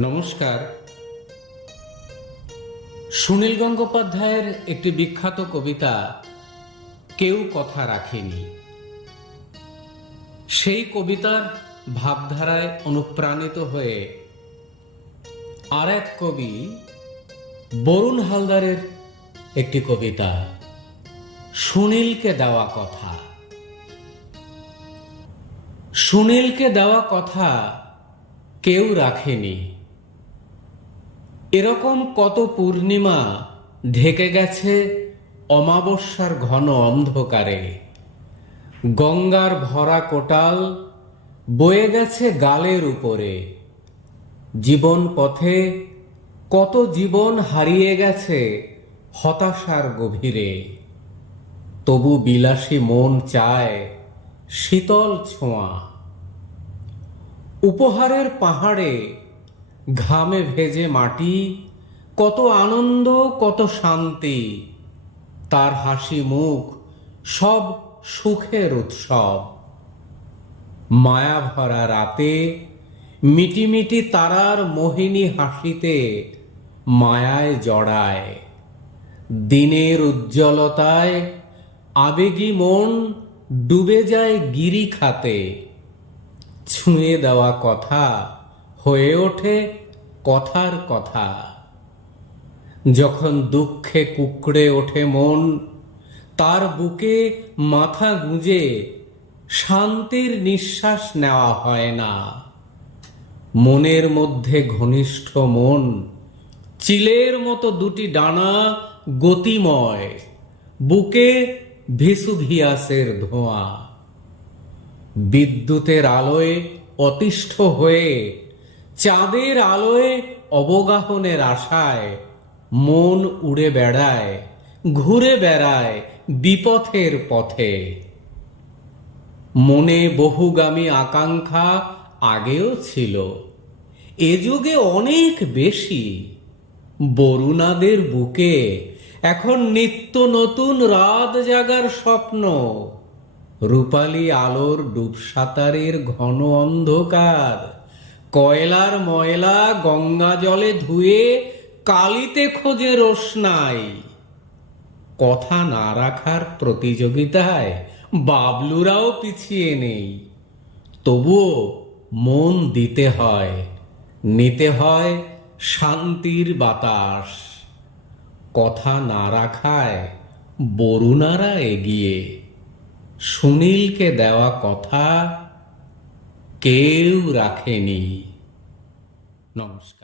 নমস্কার। সুনীল গঙ্গোপাধ্যায়ের একটি বিখ্যাত কবিতা, কেউ কথা রাখেনি। সেই কবিতার ভাবধারায় অনুপ্রাণিত হয়ে আর এক কবি, বরুণ হালদারের একটি কবিতা, সুনীলকে দেওয়া কথা। সুনীলকে দেওয়া কথা কেউ রাখেনি। এরকম কত পূর্ণিমা ঢেকে গেছে অমাবস্যার ঘন অন্ধকারে। গঙ্গার ভরা কোটাল বয়ে গেছে গালের উপরে। জীবন পথে কত জীবন হারিয়ে গেছে হতাশার গভীরে। তবু বিলাসী মন চায় শীতল ছোঁয়া। উপহারের পাহাড়ে ঘামে ভেজে মাটি, কত আনন্দ, কত শান্তি। তার হাসি মুখ সব সুখের উৎসব। মায়া ভরা রাতে মিটিমিটি তারার মোহিনী হাসিতে মায়ায় জড়ায়। দিনের উজ্জ্বলতায় আবেগী মন ডুবে যায় গিরি খাতে ছুঁয়ে দেওয়া কথা হয়ে ওঠে কথার কথা। যখন দুঃখে কুকড়ে ওঠে মন, তার বুকে মাথা গুঁজে শান্তির নিঃশ্বাস নেওয়া হয় না। মনের মধ্যে ঘনিষ্ঠ মন, চিলের মতো দুটি ডানা গতিময়, বুকে ভিসুভিয়াসের ধোঁয়া। বিদ্যুতের আলোয় অতিষ্ঠ হয়ে চাঁদের আলোয় অবগাহনের আশায় মন উড়ে বেড়ায়, ঘুরে বেড়ায় বিপথের পথে। মনে বহুগামী আকাঙ্ক্ষা আগেও ছিল, এ যুগে অনেক বেশি। বরুণাদের বুকে এখন নিত্য নতুন রাত জাগার স্বপ্ন, রূপালী আলোর ডুবসাঁতারের ঘন অন্ধকার। কয়লার ময়লা গঙ্গা জলে ধুয়ে কালিতে খোঁজে রোশনাই। কথা না রাখার প্রতিযোগিতায় বাবলুরাও পিছিয়ে নেই। তবুও মন দিতে হয়, নিতে হয় শান্তির বাতাস। কথা না রাখায় বরুণারা এগিয়ে। সুনীলকে দেওয়া কথা কেউ রাখেনি নমস্কার